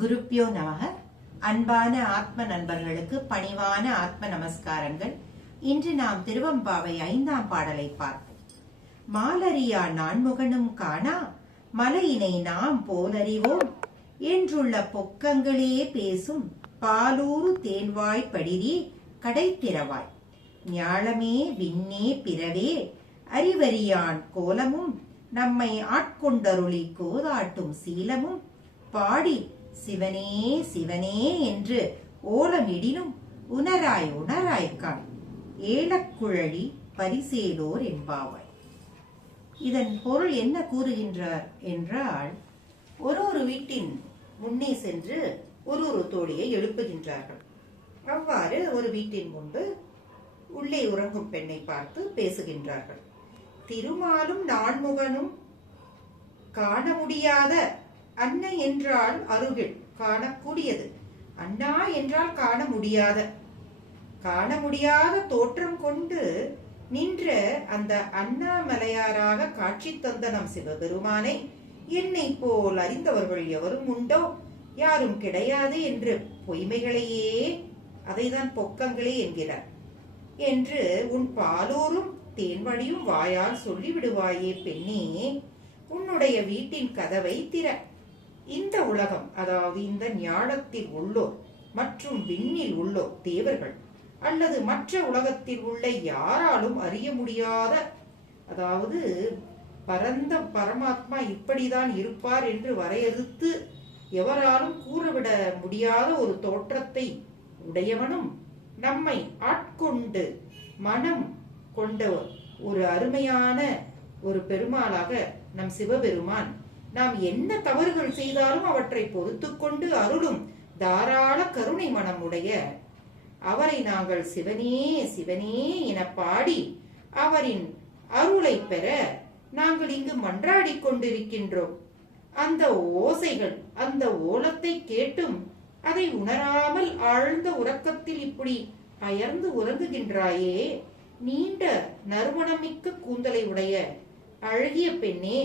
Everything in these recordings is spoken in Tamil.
குருப்யோ நமக. அன்பான ஆத்ம நண்பர்களுக்கு பணிவான ஆத்ம நமஸ்காரங்கள். இன்று நாம் திருவம்பாவை 5ஆம் பாடலை பார்ப்போம். மாலரியா நான்முகனும் காணா மலையினை நாம் போலறிவோம் என்றுள்ள பொக்கங்களே பேசும் பாலூரு தேன்வாய் படிரி கடைத்திரவாய் ஞாழமே விண்ணே பிறவே அறிவறியான் கோலமும் நம்மை ஆட்கொண்டருளி கோதாட்டும் சீலமும் பாடி சிவனே சிவனே என்று ஓலமிடினும் உணராய் உணராய்க்கான் ஏலக்குழலி பரிசேலோர் என்பாவாய். இதன் பொருள் என்ன கூறுகின்றார் என்றால், ஒரு வீட்டின் முன்னே சென்று ஒரு தோழியை எழுப்புகின்றார்கள். அவ்வாறு ஒரு வீட்டின் முன்பு உள்ளே உறங்கும் பெண்ணை பார்த்து பேசுகின்றார்கள். திருமாலும் நான்முகனும் காண முடியாத, அன்னை என்றால் அருகில் காணக்கூடியது, அண்ணா என்றால் காண முடியாத தோற்றம் கொண்டு நின்ற அந்த அண்ணாமலையாராக காட்சி தந்த நம் சிவபெருமானை என்னை போல் அறிந்தவர்கள் எவரும் உண்டோ, யாரும் கிடையாது என்று பொய்மைகளையே, அதைதான் பொக்கங்களே என்கிறார் என்று உன் பாலூரும் தேன்வழியும் வாயால் சொல்லிவிடுவாயே பெண்ணே, உன்னுடைய வீட்டின் கதவை திற. இந்த உலகம், அதாவது இந்த ஞானத்தில் உள்ளோர் மற்றும் விண்ணில் உள்ளோர் தேவர்கள் அல்லது மற்ற உலகத்தில் உள்ள யாராலும் அறிய முடியாத, அதாவது பரந்த பரமாத்மா இப்படிதான் இருப்பார் என்று வரையறுத்து எவராலும் கூறவிட முடியாத ஒரு தோற்றத்தை உடையவனும் நம்மை ஆட்கொண்டு மனம் கொண்ட ஒரு அருமையான ஒரு பெருமாளாக நம் சிவபெருமான், நாம் என்ன தவறுகள் செய்தாலும் அவற்றை பொறுத்து கொண்டு அருளும் தாராள கருணை மனம் உடைய அவரை நாங்கள் சிவனே சிவனே என பாடி அவரின் அருளை பெற நாங்கள் இங்கு மன்றாடி கொண்டிருக்கின்றோம். அந்த ஓசைகள், அந்த ஓலத்தை கேட்டும் அதை உணராமல் ஆழ்ந்த உறக்கத்தில் இப்படி அயர்ந்து உறங்குகின்றாயே, நீண்ட நறுமணமிக்க கூந்தலை உடைய அழகிய பெண்ணே,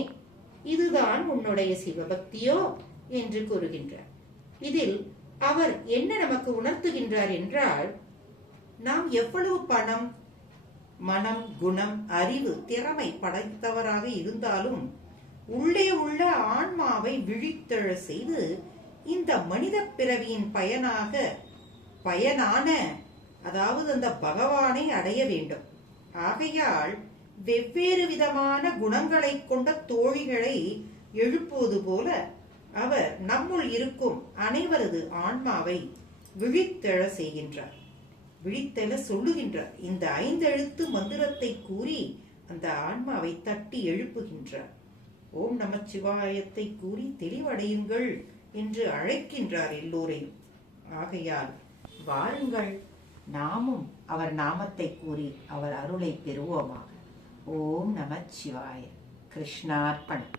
இதுதான் உன்னுடைய சிவபக்தியோ என்று கூறுகின்றார். இதில் அவர் என்ன நமக்கு உணர்த்துகின்றார் என்றால், நாம் எவ்வளவு பணம், மனம், குணம், அறிவு, திறமை படைத்தவராக இருந்தாலும் உள்ளே உள்ள ஆன்மாவை விழித்தெழ செய்து இந்த மனித பிறவியின் பயனான அதாவது அந்த பகவானை அடைய வேண்டும். ஆகையால் வெவ்வேறு விதமான குணங்களை கொண்ட தோழிகளை எழுப்புவது போல அவர் நம்முள் இருக்கும் அனைவரது ஆன்மாவை விழித்தெழ செய்கின்றார், விழித்தெழ சொல்லுகின்றார். இந்த 5 எழுத்து மந்திரத்தை கூறி அந்த ஆன்மாவை தட்டி எழுப்புகின்றார். ஓம் நமச்சிவாயத்தை கூறி தெளிவடையுங்கள் என்று அழைக்கின்றார் எல்லோரையும். ஆகையால் வாருங்கள், நாமும் அவர் நாமத்தை கூறி அவர் அருளை பெறுவோமாக. ஓம் நமச்சிவாய. கிருஷ்ணார்ப்பணம்.